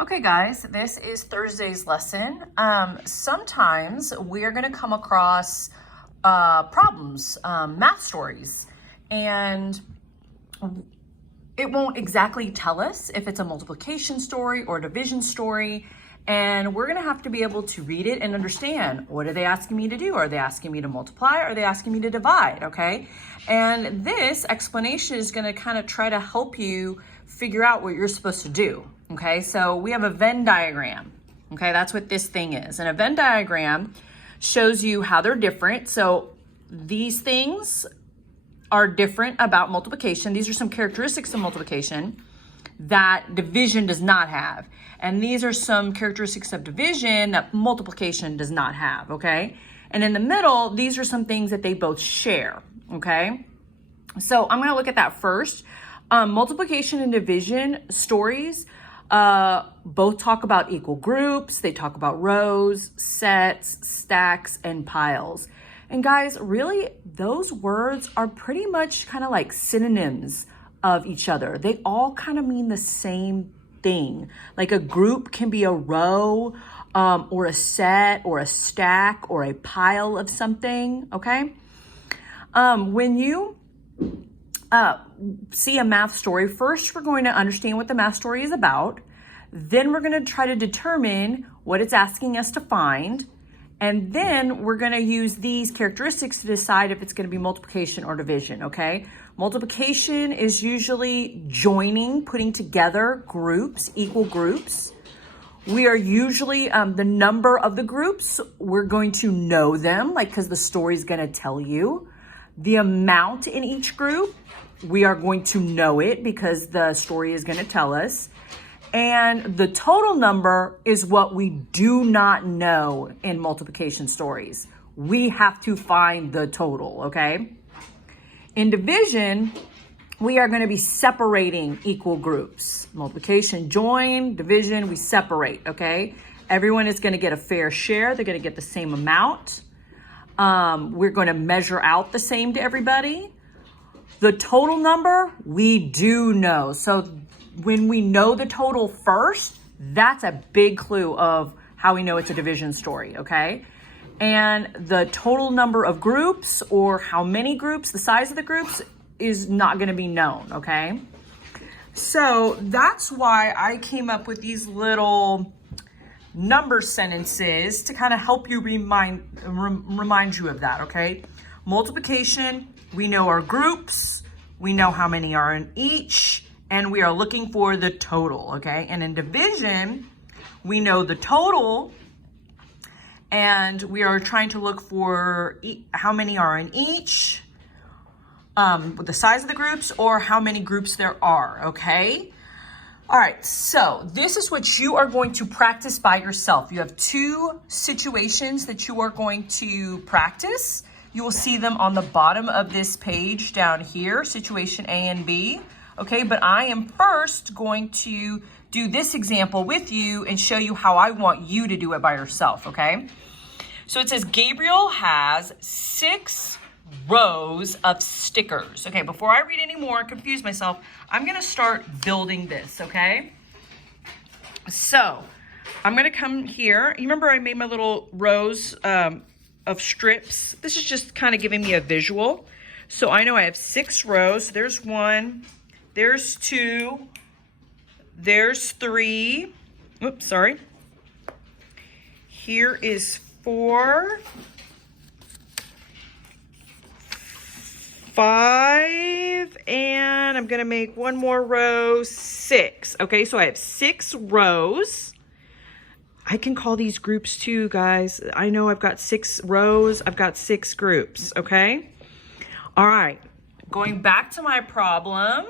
Okay guys, this is Thursday's lesson. Sometimes we're gonna come across problems, math stories, and it won't exactly tell us if it's a multiplication story or a division story, and we're gonna have to be able to read it and understand, what are they asking me to do? Are they asking me to multiply? Are they asking me to divide, okay? And this explanation is gonna kind of try to help you figure out what you're supposed to do. Okay, so we have a Venn diagram. Okay, that's what this thing is. And a Venn diagram shows you how they're different. So these things are different about multiplication. These are some characteristics of multiplication that division does not have. And these are some characteristics of division that multiplication does not have, okay? And in the middle, these are some things that they both share, okay? So I'm gonna look at that first. Multiplication and division stories both talk about equal groups. They talk about rows, sets, stacks, and piles. And guys, really, those words are pretty much kind of like synonyms of each other. They all kind of mean the same thing. Like a group can be a row, or a set, or a stack, or a pile of something, okay? When you see a math story, first we're going to understand what the math story is about. Then we're going to try to determine what it's asking us to find. And then we're going to use these characteristics to decide if it's going to be multiplication or division, okay? Multiplication is usually joining, putting together groups, equal groups. We are usually, the number of the groups, we're going to know them, like, because the story is going to tell you. The amount in each group, we are going to know it because the story is going to tell us. And the total number is what we do not know in multiplication stories. We have to find the total, okay? In division, we are going to be separating equal groups. Multiplication, join, division, we separate, okay? Everyone is going to get a fair share. They're going to get the same amount. We're going to measure out the same to everybody. The total number, we do know. So when we know the total first, that's a big clue of how we know it's a division story, okay? And the total number of groups, or how many groups, the size of the groups, is not going to be known, okay? So that's why I came up with these little number sentences to kind of help you remind you of that, okay? Multiplication, we know our groups, we know how many are in each, and we are looking for the total, okay? And in division, we know the total, and we are trying to look for how many are in each, the size of the groups, or how many groups there are, okay? All right, so this is what you are going to practice by yourself. You have two situations that you are going to practice. You will see them on the bottom of this page down here, situation A and B. Okay, but I am first going to do this example with you and show you how I want you to do it by yourself, okay? So it says Gabriel has 6 rows of stickers. Okay, before I read any more and confuse myself, I'm gonna start building this, okay? So I'm gonna come here. You remember I made my little rows of strips? This is just kind of giving me a visual. So I know I have 6 rows. There's 1. There's 2, there's 3, oops, sorry. Here is 4, 5, and I'm gonna make one more row, 6. Okay, so I have 6 rows. I can call these groups too, guys. I know I've got 6 rows, I've got 6 groups, okay? All right, going back to my problem.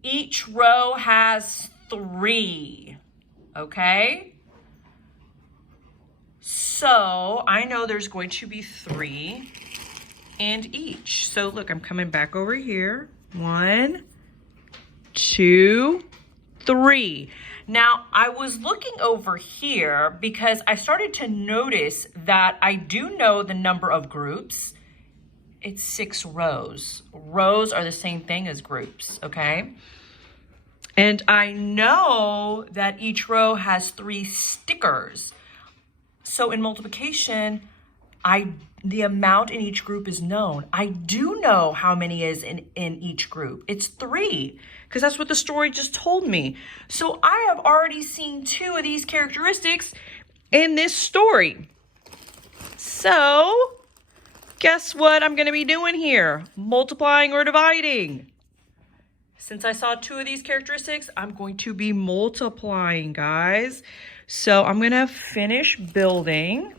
Each row has 3, okay? So I know there's going to be 3 in each. So look, I'm coming back over here. 1, 2, 3. Now I was looking over here because I started to notice that I do know the number of groups. It's 6 rows. Rows are the same thing as groups, okay? And I know that each row has 3 stickers. So in multiplication, the amount in each group is known. I do know how many is in each group. It's 3, because that's what the story just told me. So I have already seen 2 of these characteristics in this story. So guess what I'm going to be doing here? Multiplying or dividing. Since I saw 2 of these characteristics, I'm going to be multiplying, guys. So I'm going to finish building.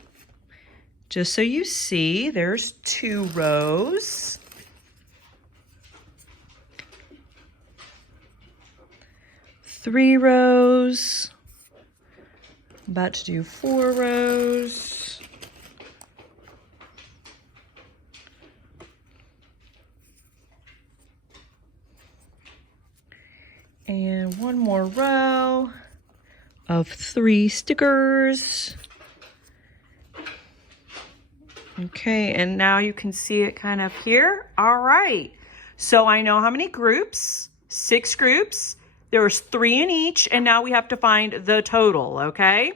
Just so you see, there's 2 rows. Three rows. I'm about to do 4 rows. And 1 more row of 3 stickers. Okay, and now you can see it kind of here. All right, so I know how many groups, 6 groups. There's 3 in each, and now we have to find the total, okay?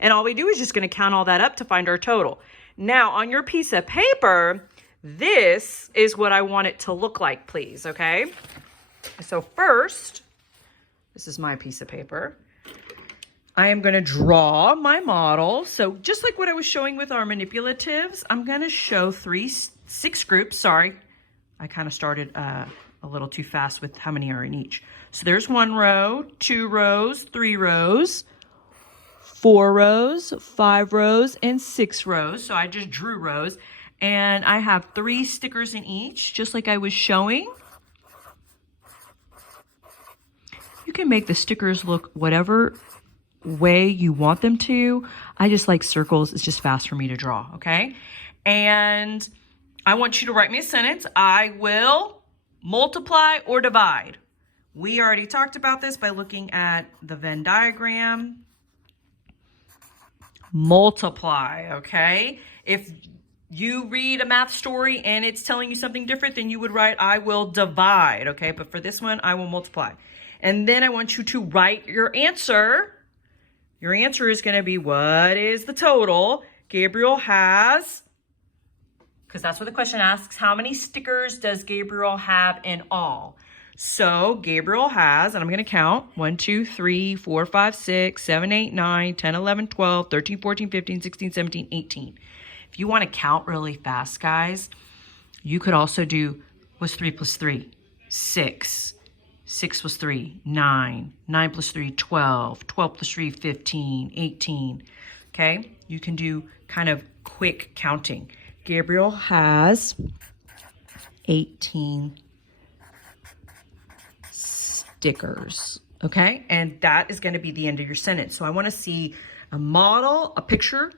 And all we do is just gonna count all that up to find our total. Now, on your piece of paper, this is what I want it to look like, please, okay? So first, this is my piece of paper. I am going to draw my model. So just like what I was showing with our manipulatives, I'm going to show 6 groups. Sorry, I kind of started a little too fast with how many are in each. So there's 1 row, 2 rows, 3 rows, 4 rows, 5 rows, and 6 rows. So I just drew rows. And I have 3 stickers in each, just like I was showing. You can make the stickers look whatever way you want them to. I just like circles. It's just fast for me to draw, okay? And I want you to write me a sentence. I will multiply or divide. We already talked about this by looking at the Venn diagram. Multiply, okay? If you read a math story and it's telling you something different, then you would write, I will divide, okay? But for this one, I will multiply. And then I want you to write your answer. Your answer is going to be, what is the total? Gabriel has, because that's what the question asks, how many stickers does Gabriel have in all? So Gabriel has, and I'm going to count, 1, 2, 3, 4, 5, 6, 7, 8, 9, 10, 11, 12, 13, 14, 15, 16, 17, 18. If you want to count really fast, guys, you could also do, what's 3 plus 3? 6. 6 plus 3, 9. 9 plus 3, 12. 12 plus 3, 15, 18. Okay? You can do kind of quick counting. Gabriel has 18 stickers. Okay? And that is going to be the end of your sentence. So I want to see a model, a picture.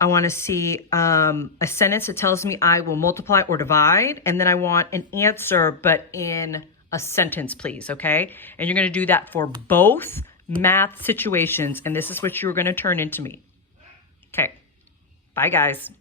I want to see a sentence that tells me I will multiply or divide. And then I want an answer, but in a sentence, please, okay? And you're going to do that for both math situations, and this is what you're going to turn into me. Okay, bye, guys.